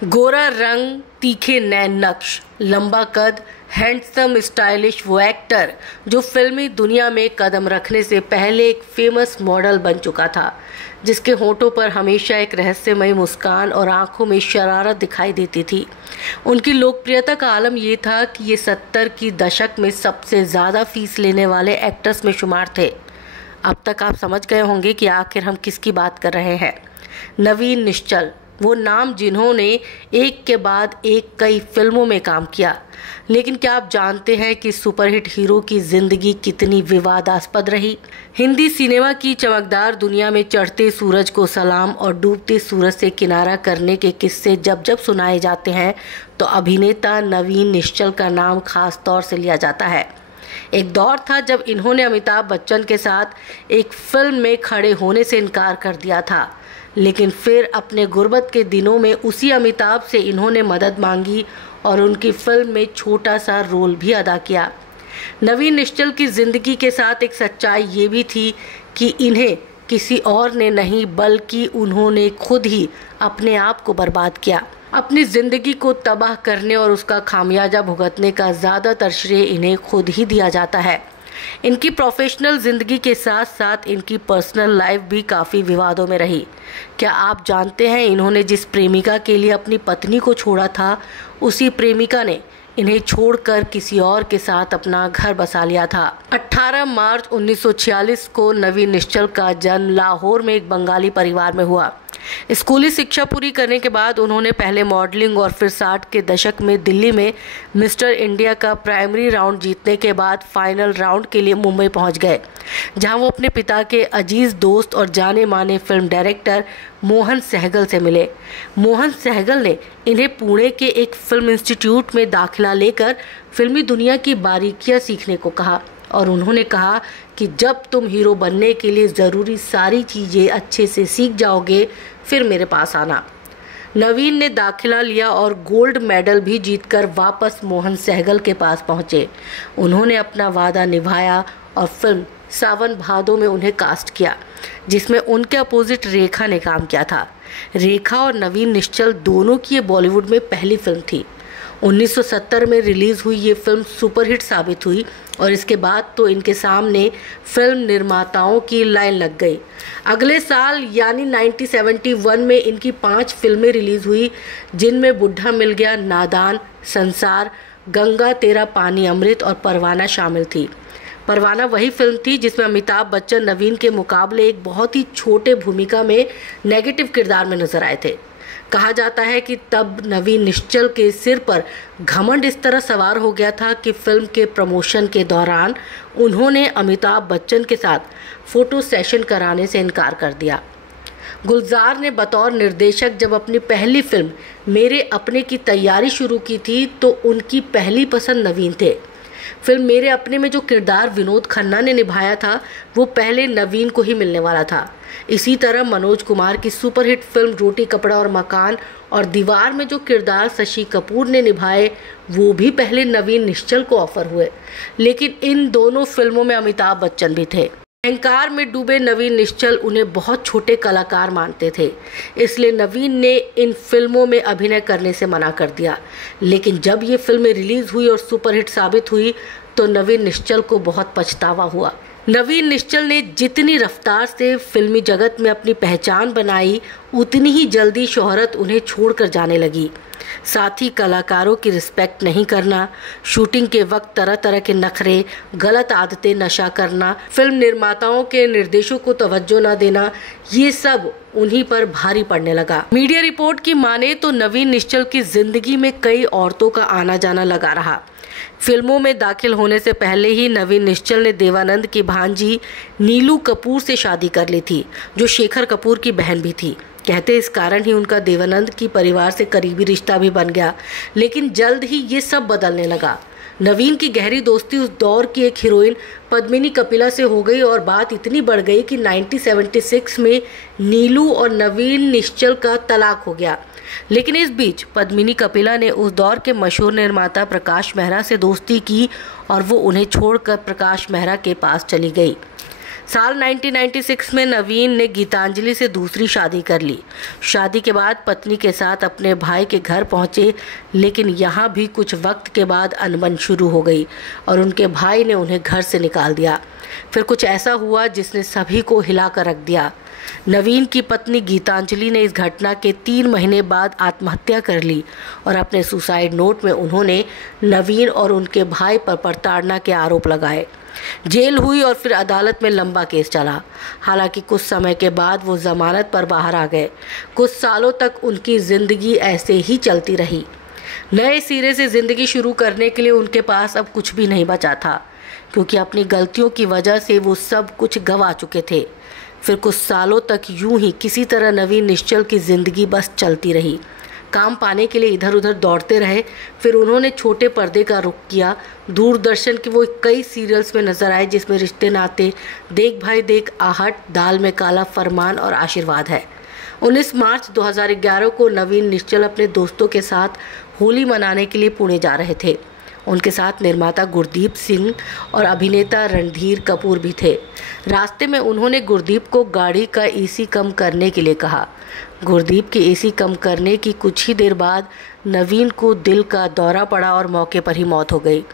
गोरा रंग, तीखे नैन नक्श, लंबा कद, हैंडसम स्टाइलिश वो एक्टर जो फिल्मी दुनिया में कदम रखने से पहले एक फेमस मॉडल बन चुका था, जिसके होठों पर हमेशा एक रहस्यमयी मुस्कान और आंखों में शरारत दिखाई देती थी। उनकी लोकप्रियता का आलम ये था कि ये 70 की दशक में सबसे ज़्यादा फीस लेने वाले एक्टर्स में शुमार थे। अब तक आप समझ गए होंगे कि आखिर हम किसकी बात कर रहे हैं। नवीन निश्चल, वो नाम जिन्होंने एक के बाद एक कई फिल्मों में काम किया। लेकिन क्या आप जानते हैं कि सुपरहिट हीरो की जिंदगी कितनी विवादास्पद रही? हिंदी सिनेमा की चमकदार दुनिया में चढ़ते सूरज को सलाम और डूबते सूरज से किनारा करने के किस्से जब जब सुनाए जाते हैं तो अभिनेता नवीन निश्चल का नाम खास तौर से लिया जाता है। एक दौर था जब इन्होंने अमिताभ बच्चन के साथ एक फिल्म में खड़े होने से इनकार कर दिया था, लेकिन फिर अपने गुर्बत के दिनों में उसी अमिताभ से इन्होंने मदद मांगी और उनकी फिल्म में छोटा सा रोल भी अदा किया। नवीन निश्चल की ज़िंदगी के साथ एक सच्चाई ये भी थी कि इन्हें किसी और ने नहीं बल्कि उन्होंने खुद ही अपने आप को बर्बाद किया। अपनी ज़िंदगी को तबाह करने और उसका खामियाजा भुगतने का ज़्यादातर श्रेय इन्हें खुद ही दिया जाता है। इनकी प्रोफेशनल ज़िंदगी के साथ साथ इनकी पर्सनल लाइफ भी काफ़ी विवादों में रही। क्या आप जानते हैं इन्होंने जिस प्रेमिका के लिए अपनी पत्नी को छोड़ा था, उसी प्रेमिका ने इन्हें छोड़कर किसी और के साथ अपना घर बसा लिया था। 18 मार्च 1946 को नवीन निश्चल का जन्म लाहौर में एक बंगाली परिवार में हुआ। स्कूली शिक्षा पूरी करने के बाद उन्होंने पहले मॉडलिंग और फिर 60 के दशक में दिल्ली में मिस्टर इंडिया का प्राइमरी राउंड जीतने के बाद फाइनल राउंड के लिए मुंबई पहुंच गए, जहां वो अपने पिता के अजीज दोस्त और जाने माने फिल्म डायरेक्टर मोहन सहगल से मिले। मोहन सहगल ने इन्हें पुणे के एक फिल्म इंस्टीट्यूट में दाखिला लेकर फिल्मी दुनिया की बारीकियां सीखने को कहा और उन्होंने कहा कि जब तुम हीरो बनने के लिए ज़रूरी सारी चीज़ें अच्छे से सीख जाओगे फिर मेरे पास आना। नवीन ने दाखिला लिया और गोल्ड मेडल भी जीतकर वापस मोहन सहगल के पास पहुंचे। उन्होंने अपना वादा निभाया और फिल्म सावन भादो में उन्हें कास्ट किया, जिसमें उनके अपोजिट रेखा ने काम किया था। रेखा और नवीन निश्चल दोनों की ये बॉलीवुड में पहली फिल्म थी। 1970 में रिलीज़ हुई ये फिल्म सुपरहिट साबित हुई और इसके बाद तो इनके सामने फिल्म निर्माताओं की लाइन लग गई। अगले साल यानी 1971 में इनकी 5 फिल्में रिलीज़ हुई, जिनमें बुढ़ा मिल गया, नादान, संसार, गंगा तेरा पानी अमृत और परवाना शामिल थी। परवाना वही फिल्म थी जिसमें अमिताभ बच्चन नवीन के मुकाबले एक बहुत ही छोटे भूमिका में नेगेटिव किरदार में नजर आए थे। कहा जाता है कि तब नवीन निश्चल के सिर पर घमंड इस तरह सवार हो गया था कि फिल्म के प्रमोशन के दौरान उन्होंने अमिताभ बच्चन के साथ फोटो सेशन कराने से इनकार कर दिया। गुलजार ने बतौर निर्देशक जब अपनी पहली फिल्म मेरे अपने की तैयारी शुरू की थी तो उनकी पहली पसंद नवीन थे। फिल्म मेरे अपने में जो किरदार विनोद खन्ना ने निभाया था वो पहले नवीन को ही मिलने वाला था। इसी तरह मनोज कुमार की सुपरहिट फिल्म रोटी कपड़ा और मकान और दीवार में जो किरदार शशि कपूर ने निभाए वो भी पहले नवीन निश्चल को ऑफर हुए, लेकिन इन दोनों फिल्मों में अमिताभ बच्चन भी थे। अहंकार में डूबे नवीन निश्चल उन्हें बहुत छोटे कलाकार मानते थे, इसलिए नवीन ने इन फिल्मों में अभिनय करने से मना कर दिया। लेकिन जब ये फिल्में रिलीज हुई और सुपरहिट साबित हुई तो नवीन निश्चल को बहुत पछतावा हुआ। नवीन निश्चल ने जितनी रफ्तार से फिल्मी जगत में अपनी पहचान बनाई उतनी ही जल्दी शोहरत उन्हें छोड़कर जाने लगी। साथ ही कलाकारों की रिस्पेक्ट नहीं करना, शूटिंग के वक्त तरह तरह के नखरे, गलत आदतें, नशा करना, फिल्म निर्माताओं के निर्देशों को तवज्जो न देना, ये सब उन्हीं पर भारी पड़ने लगा। मीडिया रिपोर्ट की माने तो नवीन निश्चल की जिंदगी में कई औरतों का आना जाना लगा रहा। फिल्मों में दाखिल होने से पहले ही नवीन निश्चल ने देवानंद की भांजी नीलू कपूर से शादी कर ली थी, जो शेखर कपूर की बहन भी थी। कहते इस कारण ही उनका देवानंद की परिवार से करीबी रिश्ता भी बन गया, लेकिन जल्द ही ये सब बदलने लगा। नवीन की गहरी दोस्ती उस दौर की एक हीरोइन पद्मिनी कपिला से हो गई और बात इतनी बढ़ गई कि 1976 में नीलू और नवीन निश्चल का तलाक हो गया। लेकिन इस बीच पद्मिनी कपिला ने उस दौर के मशहूर निर्माता प्रकाश मेहरा से दोस्ती की और वो उन्हें छोड़कर प्रकाश मेहरा के पास चली गई। साल 1996 में नवीन ने गीतांजलि से दूसरी शादी कर ली। शादी के बाद पत्नी के साथ अपने भाई के घर पहुंचे, लेकिन यहाँ भी कुछ वक्त के बाद अनबन शुरू हो गई और उनके भाई ने उन्हें घर से निकाल दिया। फिर कुछ ऐसा हुआ जिसने सभी को हिला कर रख दिया। नवीन की पत्नी गीतांजलि ने इस घटना के 3 महीने बाद आत्महत्या कर ली और अपने सुसाइड नोट में उन्होंने नवीन और उनके भाई पर प्रताड़ना के आरोप लगाए। जेल हुई और फिर अदालत में लंबा केस चला। हालांकि कुछ समय के बाद वो जमानत पर बाहर आ गए। कुछ सालों तक उनकी जिंदगी ऐसे ही चलती रही। नए सिरे से जिंदगी शुरू करने के लिए उनके पास अब कुछ भी नहीं बचा था, क्योंकि अपनी गलतियों की वजह से वो सब कुछ गंवा चुके थे। फिर कुछ सालों तक यूं ही किसी तरह नवीन निश्चल की जिंदगी बस चलती रही। काम पाने के लिए इधर उधर दौड़ते रहे। फिर उन्होंने छोटे पर्दे का रुख किया। दूरदर्शन के वो कई सीरियल्स में नजर आए, जिसमें रिश्ते नाते, देख भाई देख, आहट, दाल में काला, फरमान और आशीर्वाद है। 19 मार्च 2011 को नवीन निश्चल अपने दोस्तों के साथ होली मनाने के लिए पुणे जा रहे थे। उनके साथ निर्माता गुरदीप सिंह और अभिनेता रणधीर कपूर भी थे। रास्ते में उन्होंने गुरदीप को गाड़ी का एसी कम करने के लिए कहा। गुरदीप के एसी कम करने की कुछ ही देर बाद नवीन को दिल का दौरा पड़ा और मौके पर ही मौत हो गई।